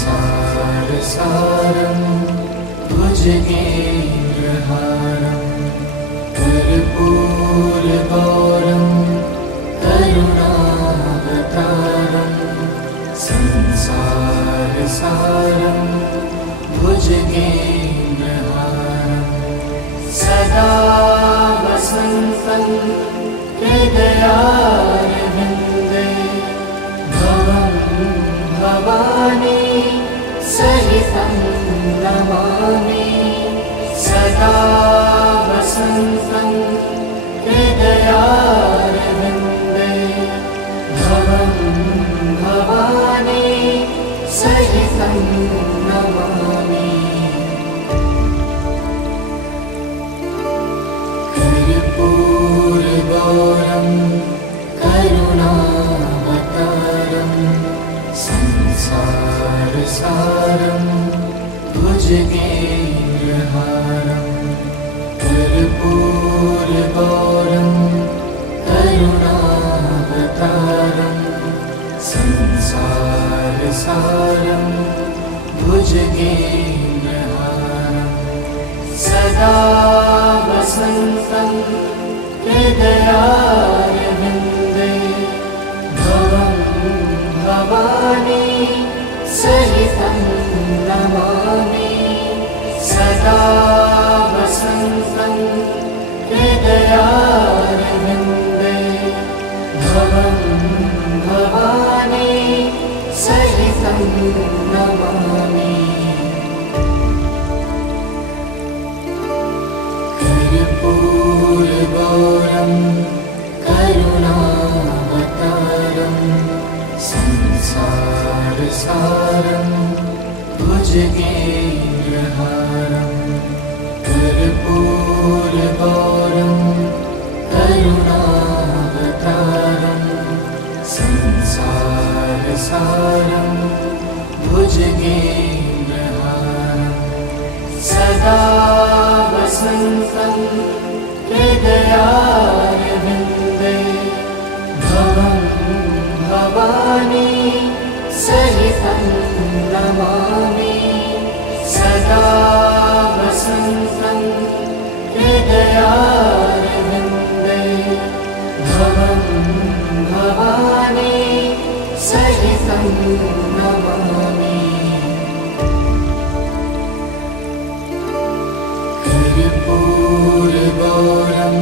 संसारसारं भुजगेन्द्रहारं कर्पूरगौरं करुणावतारं संसारसारं भुजगेन्द्रहारं सदा वसन्तं हृदयारविन्दे भवं भवानी सहितं नमामि सदा वसन्तं हृदयारविन्दे भवं भवानी सहितं नमामि कर्पूरगौरं करुणावतारं संसारसारं भुजगेन्द्रहारं कर्पूरगौरं करुणावतारं संसारसारं भुजगेन्द्रहारं सदा वसन्तं हृदयारविन्दे भवं भवानी सहितं नमामि सदा वसन्तं हृदयारविन्दे भवं भवानी सहितं नमामि कर्पूरगौरं करुणावतारं संसारसारं भुजगेन्द्रहारं कर्पूरगौरं करुणावतारं संसारसारं भुजगेन्द्रहारं सदा वसन्तं हृदयारविन्दे भवं भवानी सहितं नमामि सदा वसन्तं हृदयारविन्दे भवं भवानी सहितं नमामि कर्पूरगौरं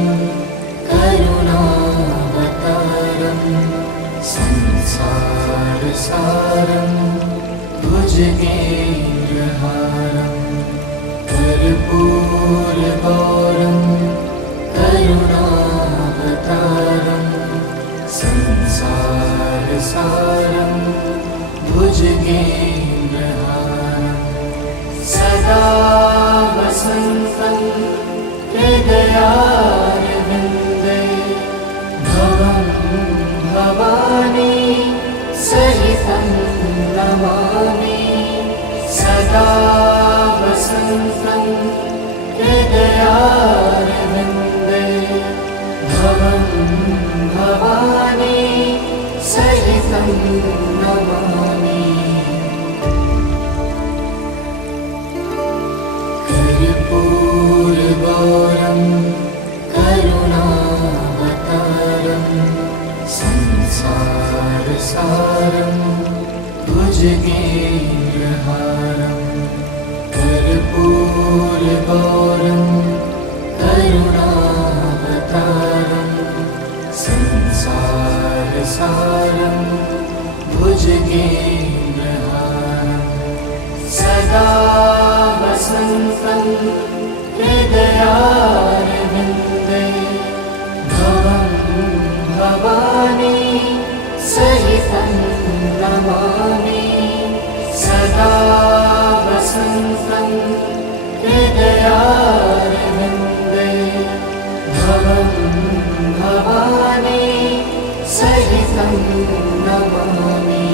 करुणावतारं संसारसारं भुजगेन्द्रहारं कर्पूरगौरं करुणावतारं संसारसारं भुजगेन्द्रहारं सदा वसन्तं हृदयारविन्दे भवं भवानी सहितं नमामि सदा वसन्तं हृदयारविन्दे भवं भवानी सहितं नमामि कर्पूरगौरं करुणावतारं संसारसारं भुजगेन्द्रहारं कर्पूरगौरं करुणावतारं संसारसारं भुजगेन्द्रहारं सदा वसन्तं हृदयारविन्दे भवं भवानी सहितं नमामि सदा वसन्तं हृदयारविन्दे भवं भवानी सहितं नमामि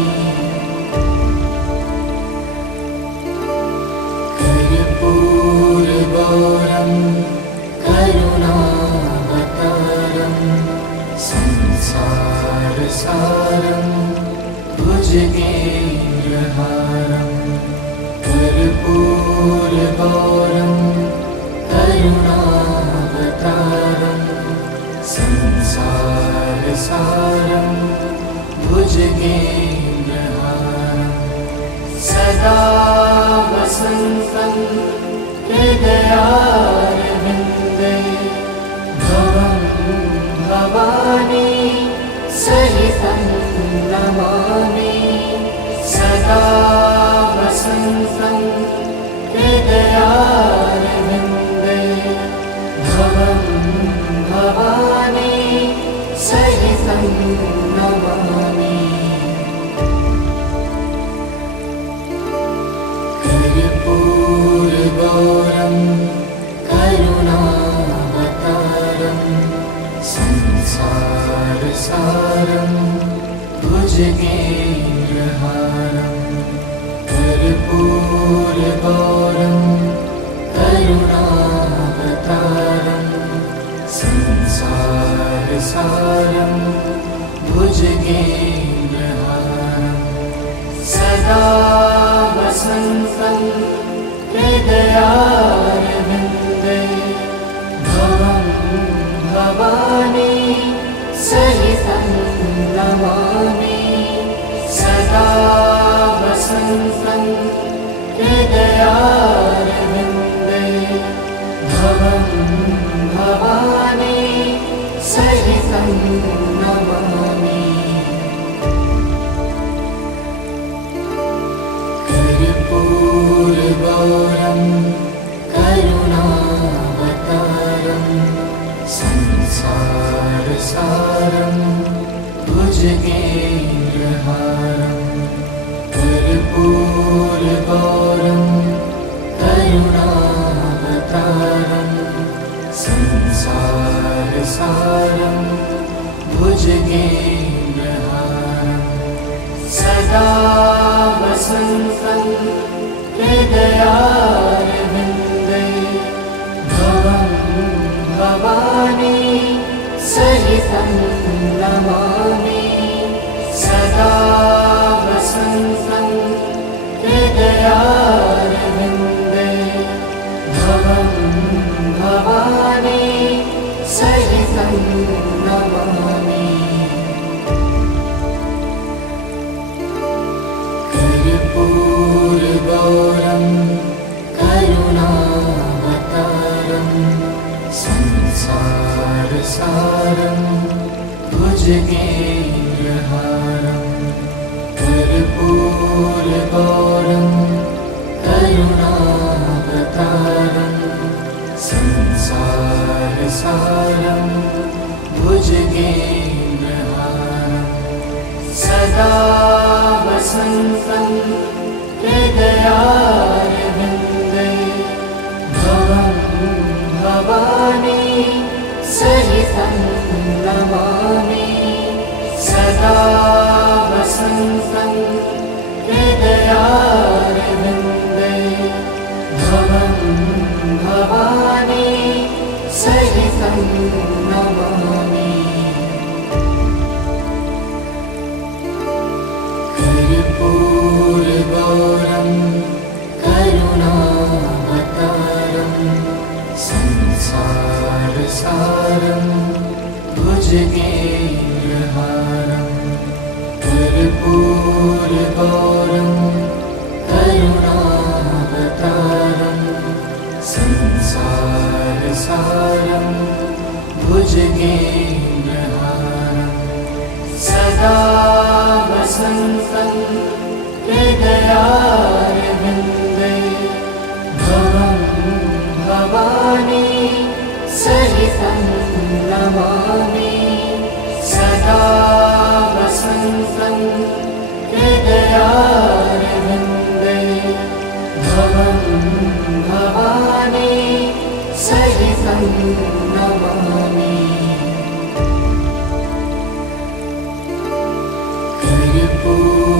कर्पूरगौरं करुणावतारं संसारसारं भुजगेन्द्रहारं हृदयारविन्दे भवं भवानी सहितं नमामि सदा वसन्तं हृदयारविन्दे भवं भवानी सहितं नमामि कर्पूरगौरं करुणावतारं संसारसारं भुजगेन्द्रहारं कर्पूरगौरं करुणावतारं संसारसारं भुजगेन्द्रहारं सदा वसन्तं हृदयारविन्दे भवं भवानी सहितं नमामि सदा वसन्तं हृदयारविन्दे भवं भवानी सहितं नमामि कर्पूरगौरं करुणावतारं संसारसारं भुजगेन्द्रहारं कर्पूरगौरं करुणावतारं संसारसारं भुजगेन्द्रहारं सदा वसन्तं हृदयारविन्दे भवं भवानी सहितं नमामि सदा वसन्तं हृदयारविन्दे भवं भवानी सहितं नमामि कर्पूरगौरं करुणावतारं संसारसारं भुजगेन्द्रहारं कर्पूरगौरं करुणावतारं संसारसारं भुजगेन्द्रहारं सदा वसन्तं हृदयारविन्दे भवं भवानी सहितं नमामि सदा वसन्तं हृदयारविन्दे भवं भवानी सहितं नमामि कर्पूरगौरं करुणावतारं संसारसारं भुजगेन्द्रहारं कर्पूरगौरं करुणावतारं संसारसारं भुजगेन्द्रहारं सदा वसन्तं हृदयारविन्दे भवं भवानी सहितं नमामि सदा वसन्तं हृदयारविन्दे भवं भवानी सहितं नमामि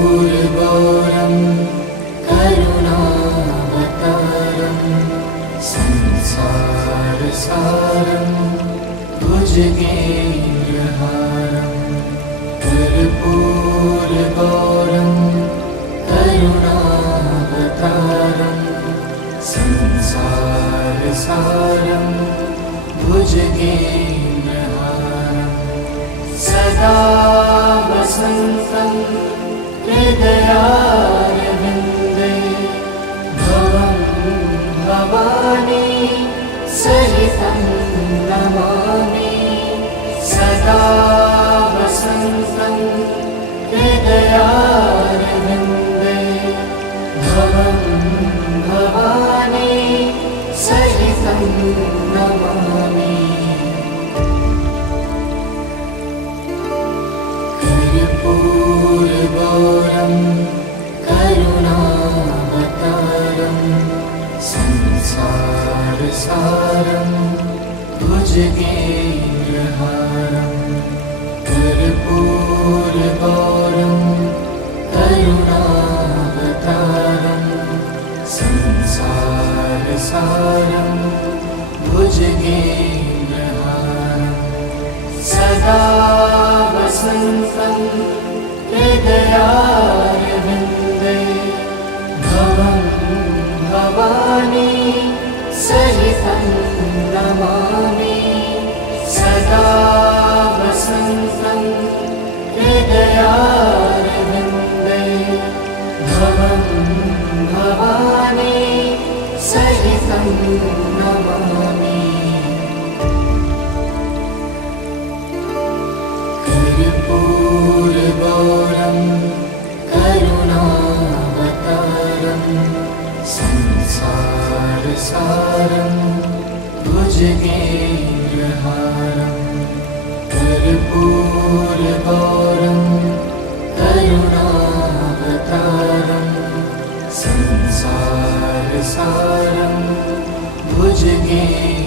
कर्पूरगौरं करुणावतारं संसारसारं भुजगेन्द्रहारं कर्पूरगौरं करुणावतारं संसारसारं भुजगेन्द्रहारं सदा वसन्तं हृदयारविन्दे भवं भवानी हृदयारविन्दे भवं भवानी सहितं नमामि। कर्पूरगौरं करुणावतारं संसारसारं भुजगेन्द्रहारं। कर्पूरगौरं करुणावतारं संसारसारं भुजगेन्द्रहारं। सदा वसन्तं हृदयारविन्दे भवं भवानी सहितं नमामि। सदा वसन्तं हृदयारविन्दे भवं भवानी सहितं नमामि। कर्पूरगौरं करुणावतारं संसारसारं भुजगेन्द्रहारं। कर्पूरगौरं करुणावतारं संसारसारं भुजगेन्द्रहारं।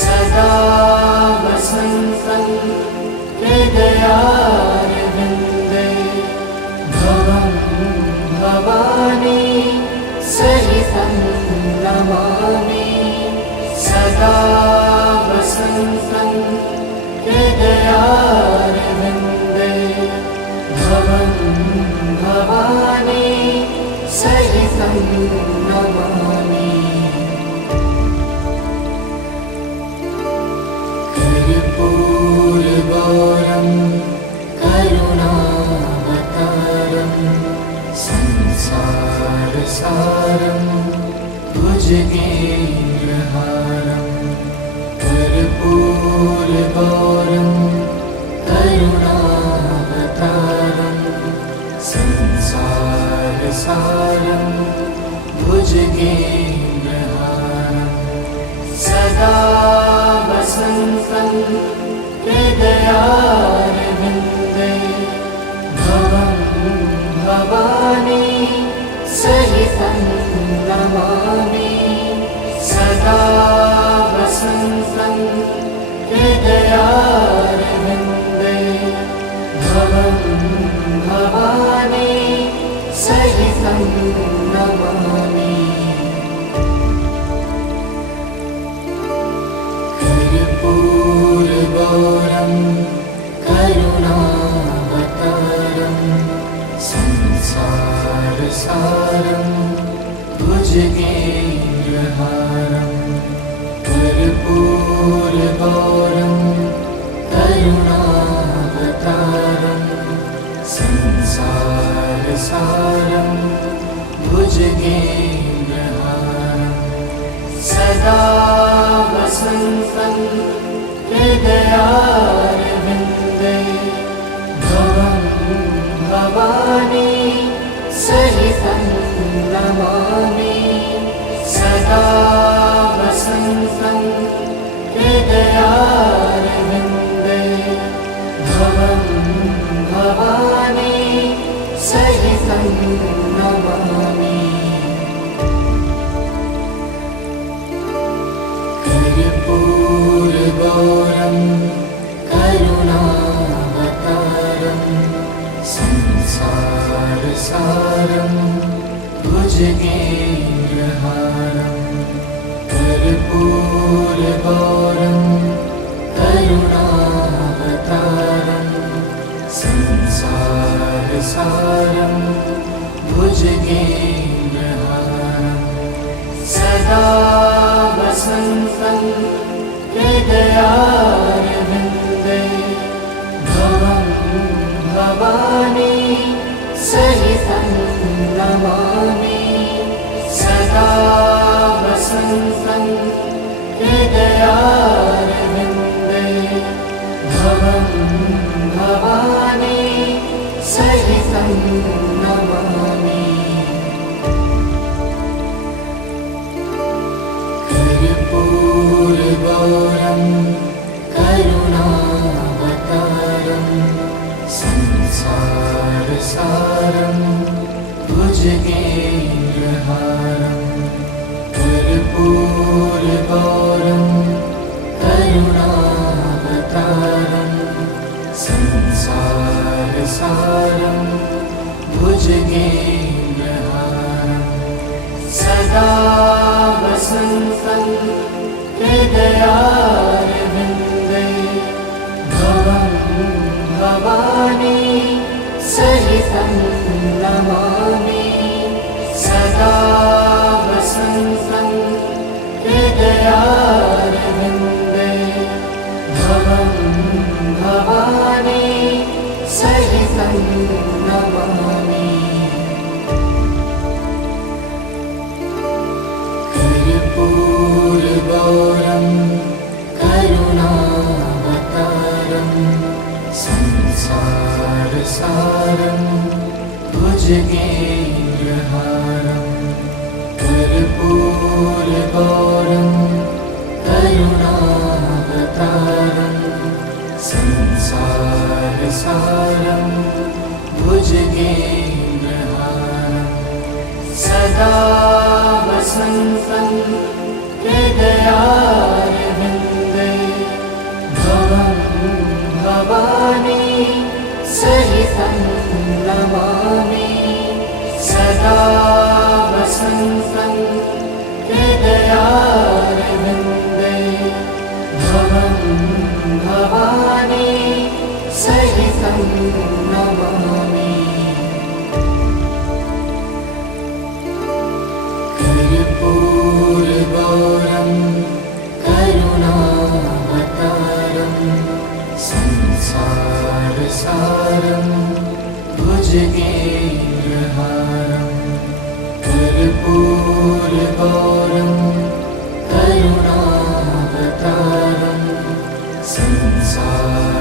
सदा वसन्तं हृदयारविन्दे भवं भवानी सहितं नमामि। सदा वसन्तं हृदयारविन्दे भवं भवानी सहितं नमामि। कर्पूरगौरं करुणावतारं संसारसारं भुजगेन्द्रहारं। कर्पूरगौरं करुणावतारं संसारसारं भुजगेन्द्रहारं। सदा वसन्तं हृदयारविन्दे भवं भवानी सहितं नमामि। सदा वसन्तं हृदयारविन्दे भवं भवानी सहितं नमामि। कर्पूरगौरं करुणावतारं संसारसारं भुजगेन्द्रहारं। कर्पूरगौरं करुणावतारं संसारसारं भुजगेन्द्रहारं। सदा वसन्तं हृदयारविन्दे भवं भवानी सहितं नमामि। सदा वसन्तं हृदयारविन्दे भवं भवानी सहितं नमामि। कर्पूरगौरं करुणावतारं संसारसारं भुजगेन्द्रहारं। कर्पूरगौरं करुणावतारं संसारसारं भुजगेन्द्रहारं। सदा वसन्तं हृदयारविन्दे भवं भवानी सहितं नमामि। सदा वसन्तं हृदयारविन्दे भवं भवानी भुजगेन्द्रहारं कर्पूरगौरं करुणावतारं संसारसारं भुजगेन्द्रहारं सदा वसन्तं हृदयारविन्दे भवं भवानी सहितं नमामि सदा वसन्तं हृदयारविन्दे भवं भवानी सहितं नमामि कर्पूरगौरं करुणावतारं संसारसारं भुजगेन्द्रहारं कर्पूरगौरं करुणावतारं संसारसारं भुजगेन्द्रहारं सदा वसन्तं हृदयारविन्दे भवं भवानी सहितं नमामि सदा वसन्तं हृदयारविन्दे भवं भवानी सहितं नमामि कर्पूरगौरं करुणावतारं संसारसारं भुजगेन्द्रहारं कर्पूरगौरं करुणावतारं संसारसारं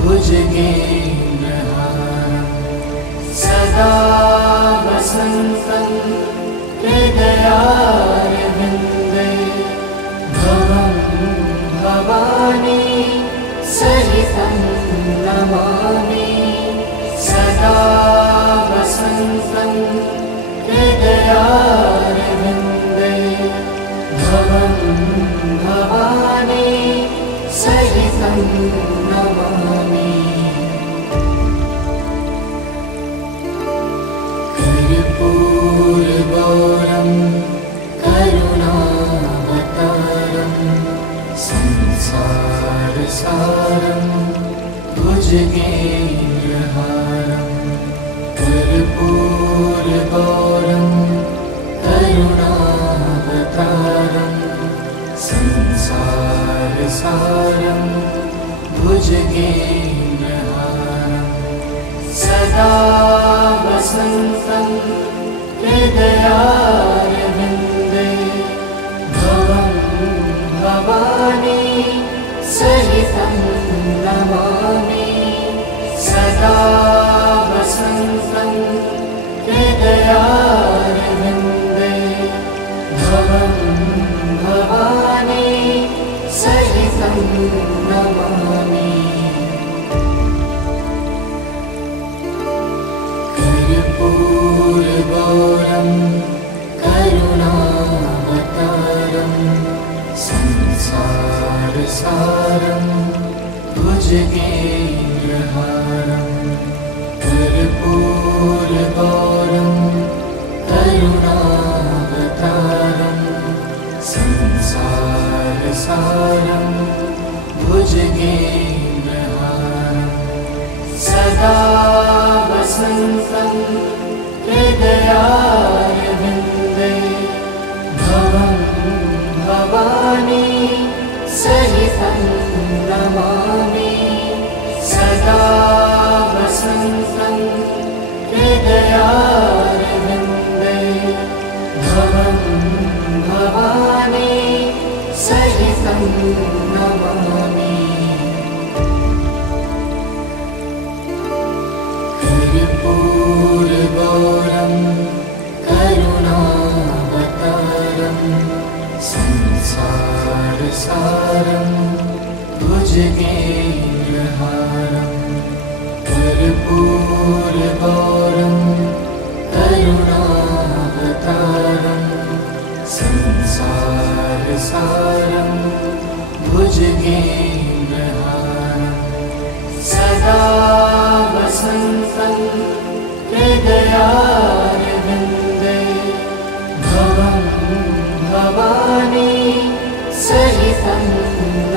भुजगेन्द्रहारं सदा वसन्तं हृदयारविन्दे भवं भवानी सहितं नमामि सदा वसन्तं हृदयारविन्दे भवं भवानी सहितं नमामि कर्पूरगौरं करुणावतारं संसारसारं भुजगेन्द्रहारं कर्पूरगौरं करुणावतारं संसारसारं भुजगेन्द्रहारं सदा वसन्तं हृदयारविन्दे भवं भवानी सहितं नमामि सदा वसन्तं हृदयारविन्दे भवं भवानी सहितं नमामि कर्पूरगौरं करुणावतारं संसारसारं भुजगेन्द्रहारं कर्पूरगौरं करुणावतारं संसारसारं भुजगेन्द्रहारं सदा वसन्तं हृदयारविन्दे भवं भवानी सहितं नमामि सदा वसन्तं हृदयारविन्दे भवं भवानी सहितं नमामि कर्पूरगौरं करुणावतारं संसारसारं भुजगेन्द्रहारं कर्पूरगौरं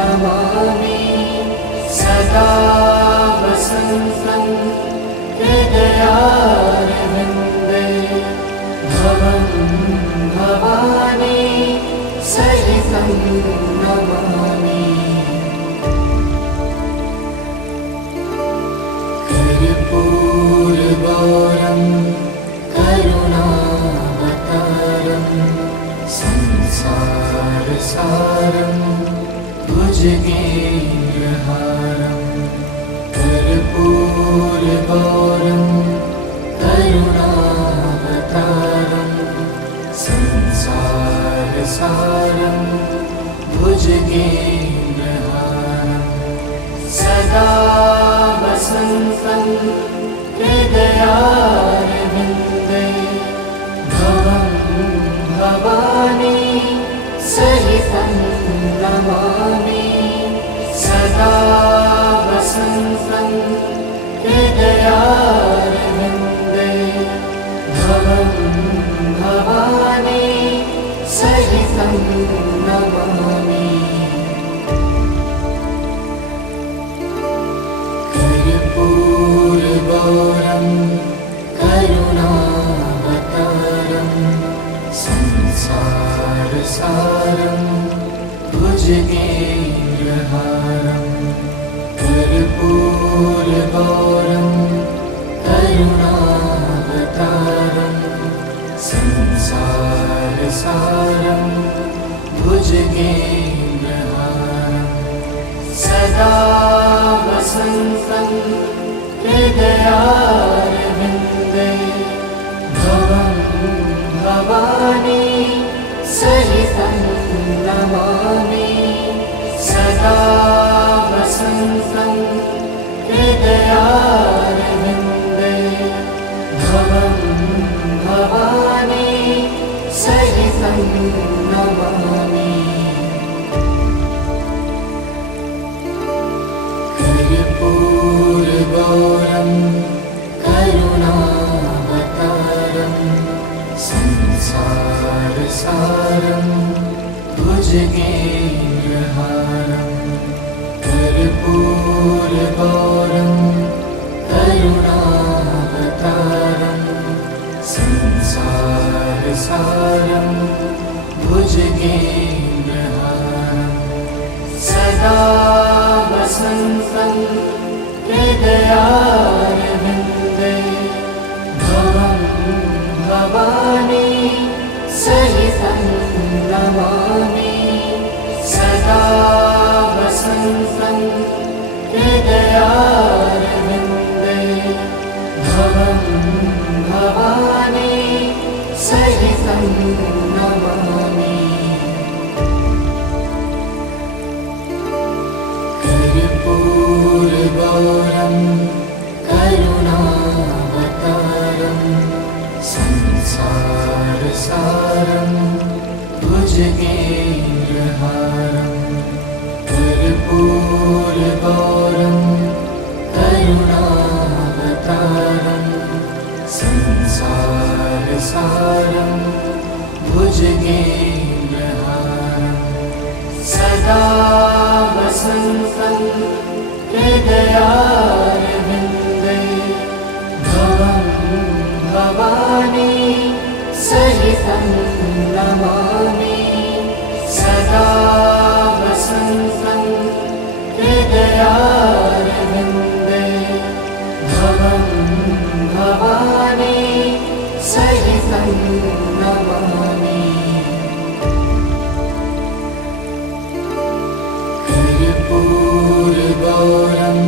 नमामि सदा वसन्तं हृदयारविन्दे भवं भवानी सहितं नमामि कर्पूरगौरं करुणावतारं संसारसारं भुजगेन्द्रहारं कर्पूरगौरं करुणावतारं संसारसारं भुजगेन्द्रहारं सदा वसन्तं हृदयारविन्दे भवं भवानी सहितं नमामि सदा वसन्तं हृदयारविन्दे भवं भवानी सहितं नमामि कर्पूरगौरं करुणावतारं संसारसारं भुजगेन्द्रहारं कर्पूरगौरं करुणावतारं संसारसारं भुजगेन्द्रहारं सदा वसन्तं हृदयारविन्दे भवं भवानी सहितं नमामि सदा वसन्तं हृदयारविन्दे भवं भवानी सहितं नमामि कर्पूरगौरं करुणावतारं संसारसारं भुजगेन्द्रहारं कर्पूरगौरं करुणावतारं संसारसारं भुजगेन्द्रहारं सदा वसन्तं हृदयारविन्दे भवं भवानी सहितं नमामि सदा वसन्तं हृदयारविन्दे भवं भवानी सहितं नमामि कर्पूरगौरं करुणावतारं संसारसारं भुजगेन्द्रहारं कर्पूरगौरं करुणावतारं संसारसारं भुजगेन्द्रहारं सदा वसन्तं हृदयारविन्दे भवं भवानी सहितं नमामि सदा वसन्तं हृदयारविन्दे भवं भवानी सहितं नमामि कर्पूरगौरं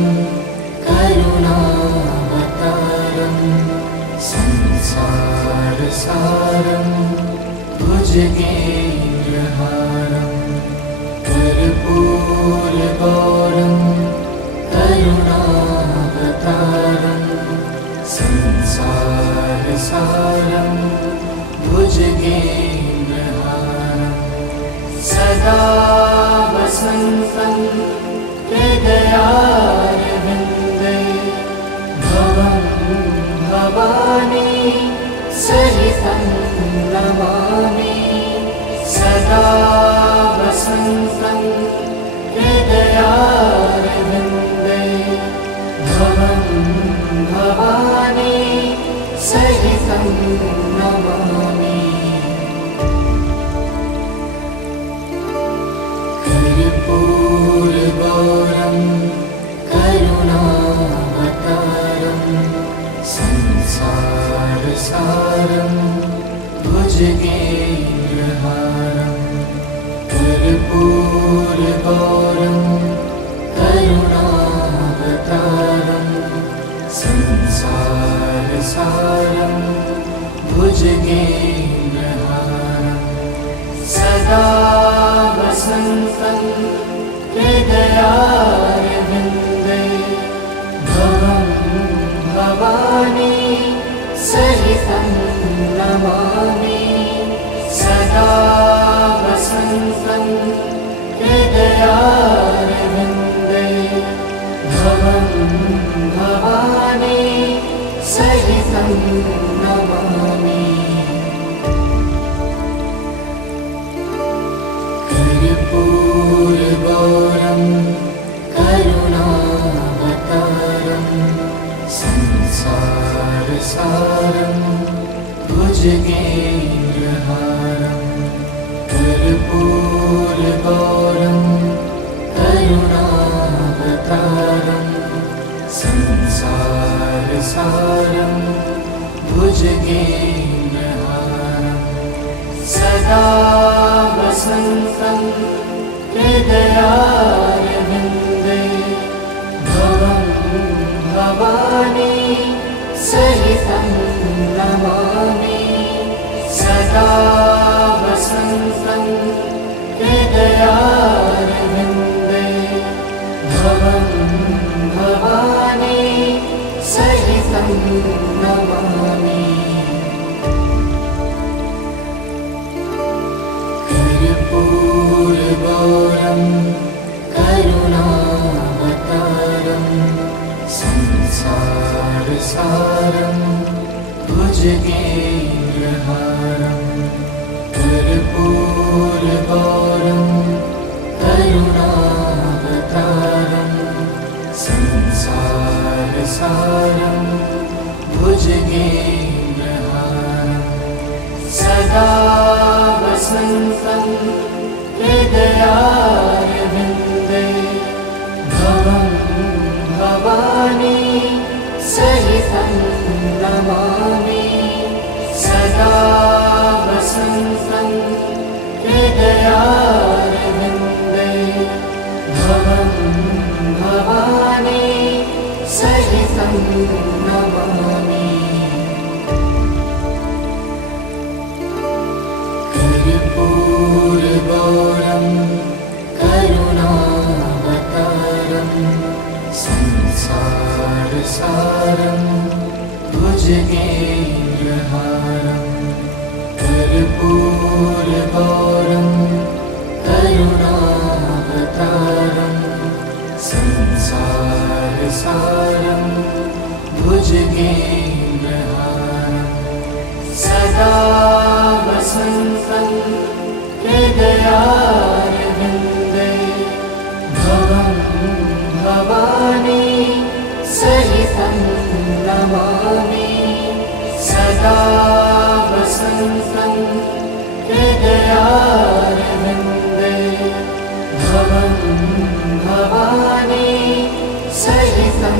करुणावतारं संसारसारं भुजगेन्द्रहारं कर्पूरगौरं करुणावतारं संसारसारं भुजगेन्द्रहारं सदा वसन्तं हृदयारविन्दे भवं भवानी सहितं नमामि सदा वसन्तं हृदयारविन्दे नमामि कर्पूरगौरं करुणावतारं संसारसारं भुजगेन्द्रहारं कर्पूरगौरं करुणावतारं संसारसारं भुजगेन्द्रहारं सदा वसन्तं हृदयारविन्दे भवं भवानी सहितं नमामि सदा वसन्तं हृदयारविन्दे भवं भवानी सहितं नमामि कर्पूरगौरं करुणावतारं संसारसारं भुजगेन्द्रहारं कर्पूरगौरं करुणावतारं संसारसारं भुजगेन्द्रहारं सदा वसन्तं हृदयारविन्दे भवं भवानी सहितं नमामि सदा वसन्तं हृदयारविन्दे भवं भवानी सहितं नमामि कर्पूरगौरं करुणावतारं संसारसारं भुजगेन्द्रहारं कर्पूरगौरं करुणावतारं संसारसारं भुजगेन्द्रहारं सदा वसन्तं हृदयारविन्दे भवं भवानी सहितं नमामि सदा वसन्तं हृदयारविन्दे भवं भवानी सहितं नमामि कर्पूरगौरं करुणावतारं संसारसारं भुजगेन्द्रहारं कर्पूरगौरं करुणावतारं संसारसारं भुजगेन्द्रहारं सदा वसन्तं हृदयारविन्दे भवं भवानी सहितं नमामि सदा वसन्तं हृदयारविन्दे भवं भवानी सहितं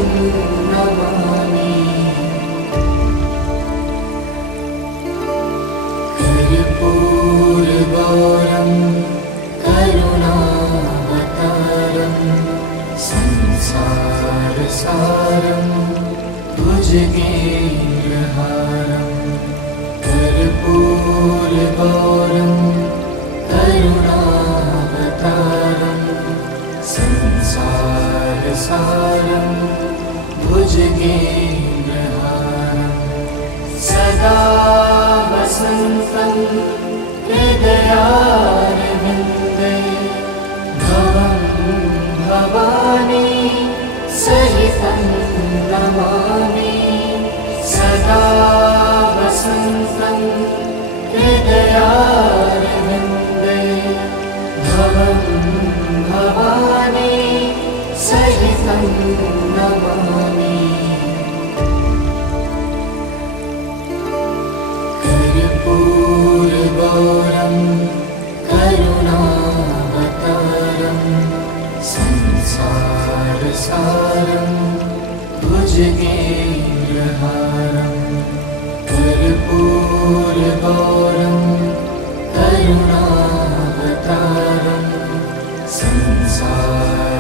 नमामि कर्पूरगौरं करुणावतारं संसारसारं भुजगेन्द्रहारं कर्पूरगौरं करुणावतारं संसारसारं भुजगेन्द्रहारं सदा वसन्तं हृदयारविन्दे भवं भवानी सहितं नमामि सदा वसन्तं हृदयारविन्दे भवं भवानी सहितं नमामि कर्पूरगौरं करुणावतारं संसारसारं भुजगेन्द्रहारं कर्पूरगौरं करुणावतारं संसारसारं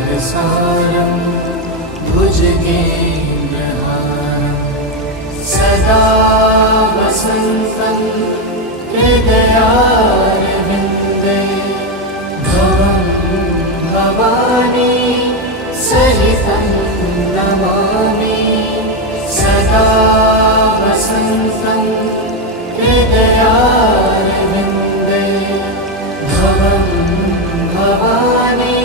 भुजगेन्द्रहारं सदा वसन्तं हृदयारविन्दे भवं भवानी सहितं नमामि सदा वसन्तं हृदयारविन्दे भवं भवानी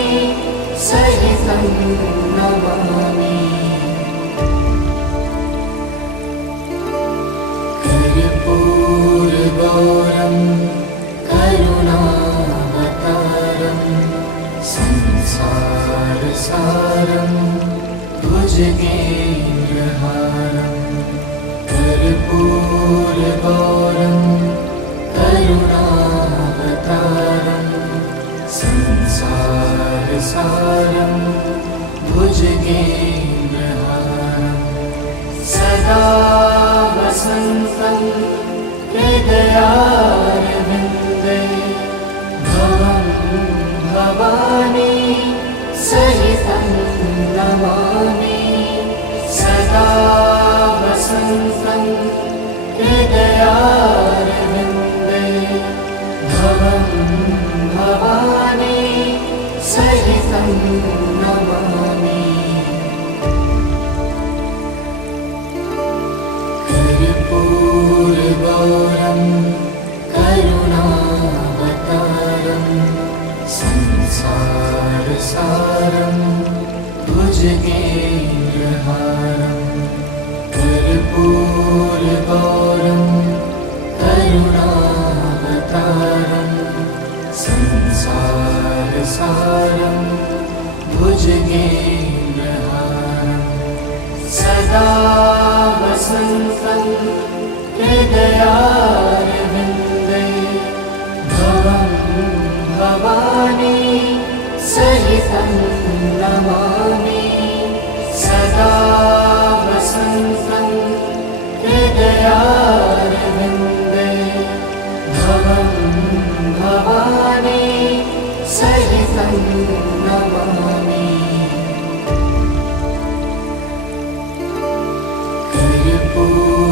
सहितं नमामि कर्पूरगौरं करुणावतारं संसारसारं भुजगेन्द्रहारं कर्पूरगौरं करुणावतारं संसारसारं भुजगेन्द्रहारं सदा वसन्तं हृदयारविन्दे भवं भवानी सहितं नमामि सदा वसन्तं हृदयारविन्दे भवं भवानी सहितं नमामि कर्पूरगौरं करुणावतारं संसारसारं भुजगेन्द्रहारं कर्पूरगौरं करुणावतारं संसारसारं भुजगेन्द्रहारं सदा वसन्तं हृदयारविन्दे भवं भवानी सहितं नमामि सदा वसन्तं हृदयारविन्दे भवं भवानी सहितं नमामि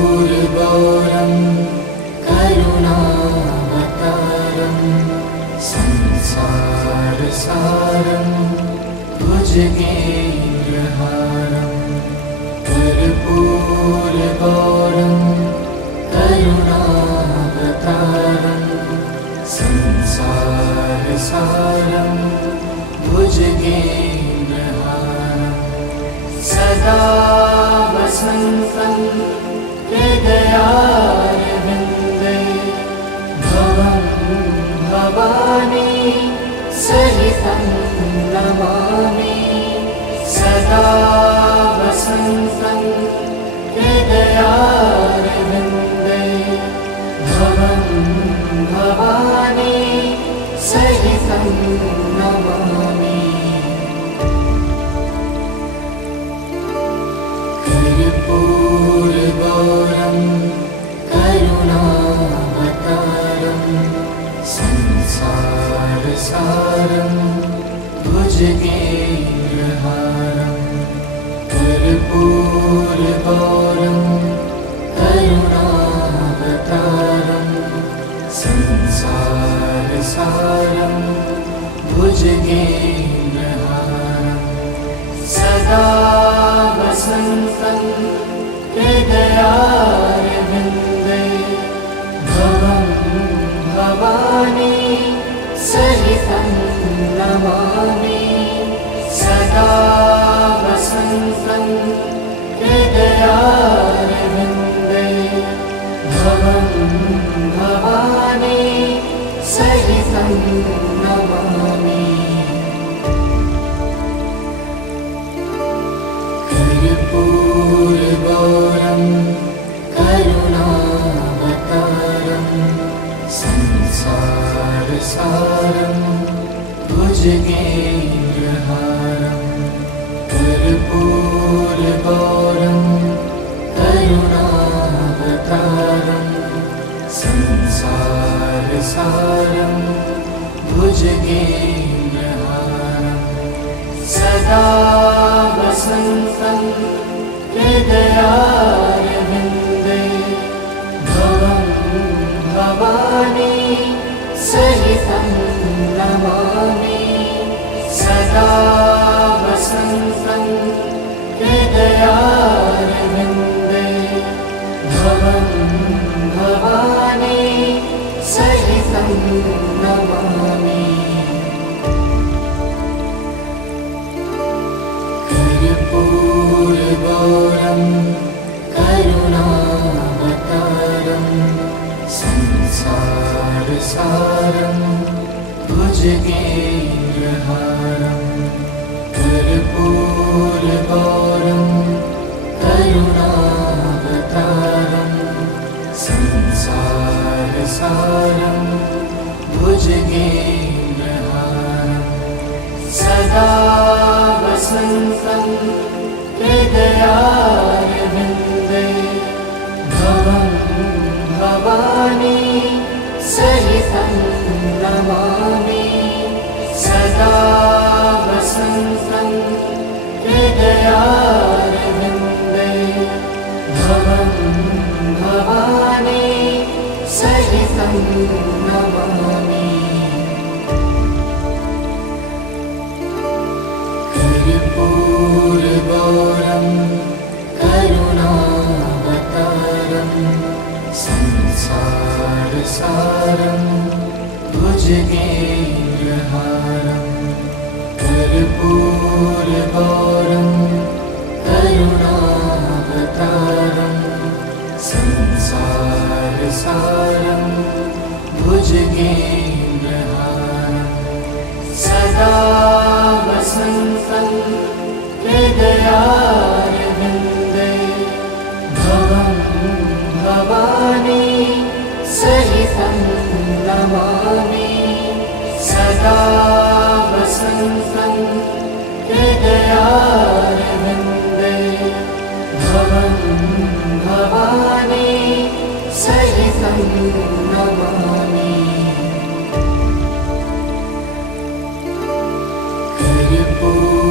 कर्पूरगौरं करुणावतारं संसारसारं भुजगेन्द्रहारं कर्पूरगौरं करुणावतारं संसारसारं भुजगेन्द्रहारं सदा वसन्तं हृदयारविन्दे भवं भवानी सहितं नमामि सदा वसन्तं हृदयारविन्दे भवं भवानी सहितं नमामि कर्पूरगौरं करुणावतारं संसारसारं भुजगेन्द्रहारं कर्पूरगौरं करुणावतारं संसारसारं भुजगेन्द्रहारं सदा वसन्तं हृदयारविन्दे भवं भवानी सहितं नमामि सदा वसन्तं हृदयारविन्दे भवं भवानी सहितं नमामि कर्पूरगौरं करुणावतारं भुजगेन्द्रहारं कर्पूरगौरं करुणावतारं संसारसारं भुजगेन्द्रहारं सदा वसन्तं हृदयारविन्दे भवं भवानी सहितं नमामि सदा वसन्तं हृदयारविन्दे भवं भवानी सहितं नमामि कर्पूरगौरं करुणावतारं संसारसारं भुजगेन्द्रहारं कर्पूरगौरं करुणावतारं संसारसारं भुजगेन्द्रहारं सदा वसन्तं हृदयारविन्दे भवं भवानी सहितं नमामि सदा वसन्तं हृदयारविन्दे भवं भवानी सहितं नमामि कर्पूरगौरं करुणावतारं संसारसारं भुजगेन्द्रहारं कर्पूरगौरं करुणावतारं संसारसारं भुजगेन्द्रहारं सदा वसन्तं हृदयारविन्दे भवं भवानी सहितं नमामि सदा वसन्तं हृदयारविन्दे भवं भवानी सहितं नमामि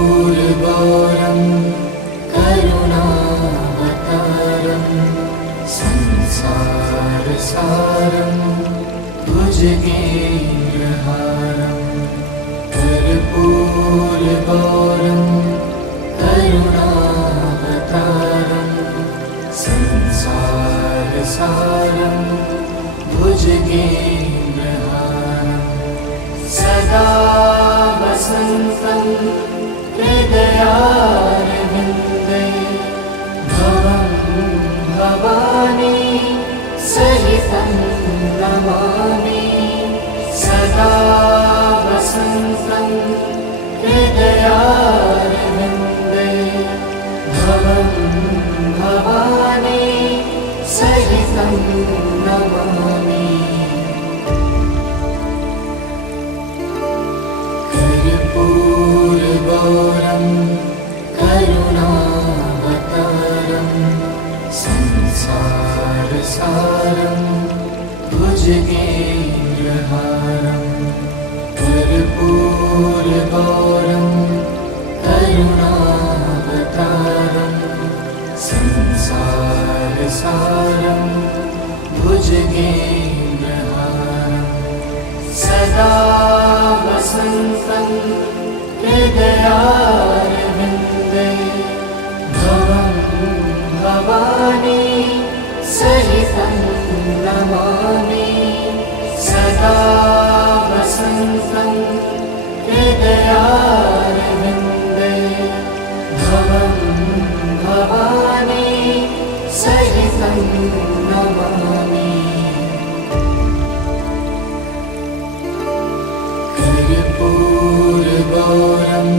कर्पूरगौरं करुणावतारं संसारसारं भुजगेन्द्रहारं कर्पूरगौरं करुणावतारं संसारसारं भुजगेन्द्रहारं सदा वसन्तं हृदयारविन्दे भवं भवानी सहितं नमामि सदा वसन्तं हृदयारविन्दे भवं भवानी सहितं नमामि कर्पूरगौरं करुणावतारं संसारसारं भुजगेन्द्रहारं कर्पूरगौरं करुणावतारं संसारसारं भुजगेन्द्रहारं सदा वसन्तं हृदयारविन्दे भवं भवानी सहितं नमामि सदा वसन्तं हृदयारविन्दे भवं भवानी सहितं नमामि कर्पूरगौरं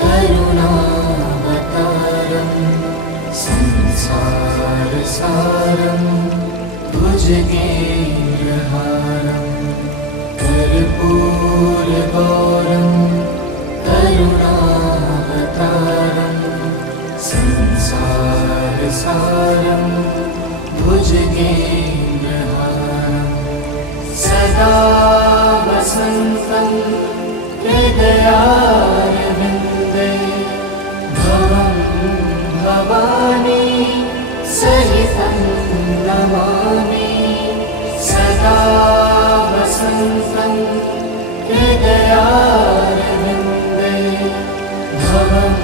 करुणावतारं संसारसारं भुजगेन्द्रहारं कर्पूरगौरं करुणावतारं संसारसारं भुजगेन्द्रहारं सदा वसन्तं हृदयारविन्दे भवं भवानी सहितं नमामि सदा वसन्तं हृदयारविन्दे भवं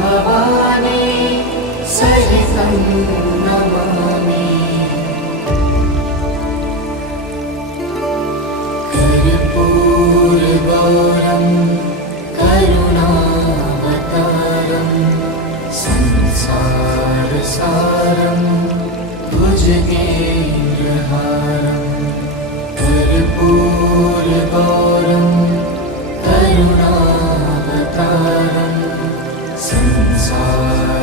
भवानी सहितं नमामि कर्पूरगौरं करुणावतारं संसारसारं भुजगेन्द्रहारं कर्पूरगौरं करुणावतारं संसारसारं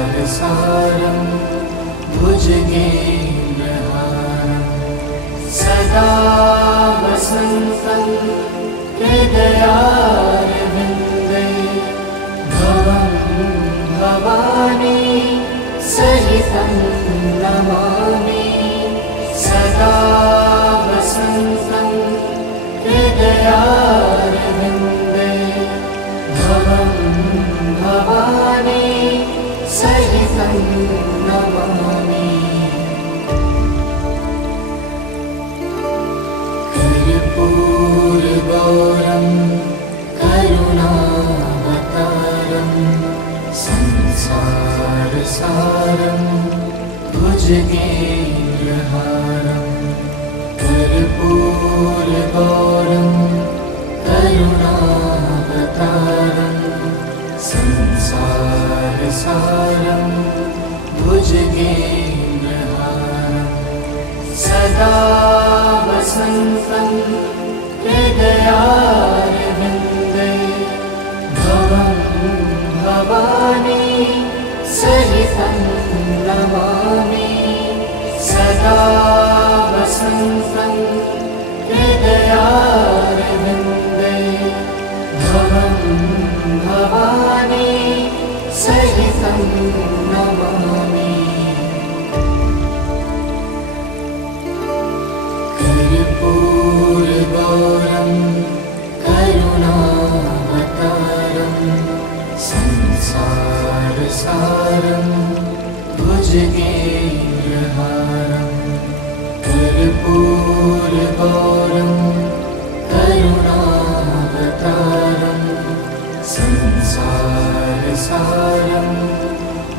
भुजगेन्द्रहारं सदा वसन्तं हृदयारविन्दे भवं भवानी सहितं नमामि सदा वसन्तं हृदयारविन्दे भवं भवानी सहितं नमामि कर्पूरगौरं करुणावतारं संसारसारं भुजगेन्द्रहारं कर्पूरगौरं करुणावतारं संसारसारं भुजगेन्द्रहारं सदा वसन्तं हृदयारविन्दे भवं भवानी सहितं नमामि सदा वसन्तं हृदयारविन्दे भवं भवानी सहितं नमामि कर्पूरगौरं करुणावतारं संसारसारं भुजगेन्द्रहारं कर्पूरगौरं करुणावतारं संसारसारं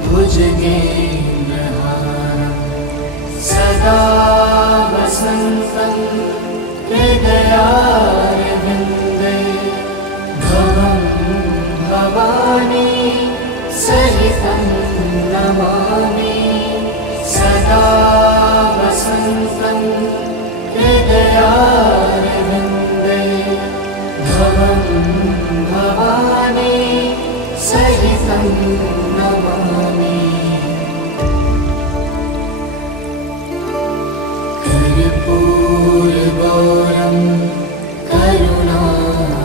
भुजगेन्द्रहारं सदा वसन्तं हृदयारविन्दे भवं भवानी सहितं नमामि सदा वसन्तं हृदयारविन्दे भवं भवानी सहितं नमामि कर्पूरगौरं करुणावतारं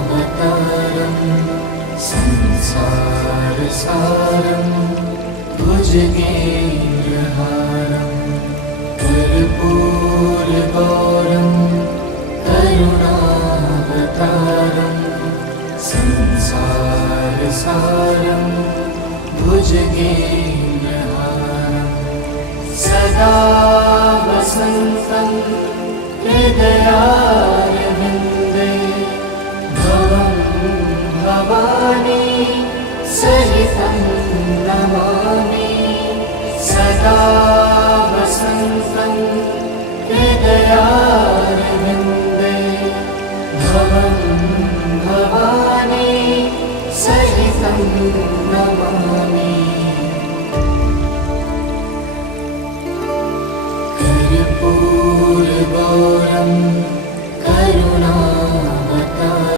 संसारसारं भुजगेन्द्रहारं कर्पूरगौरं करुणावतारं संसारसारं भुजगेन्द्रहारं सदा वसन्तं हृदया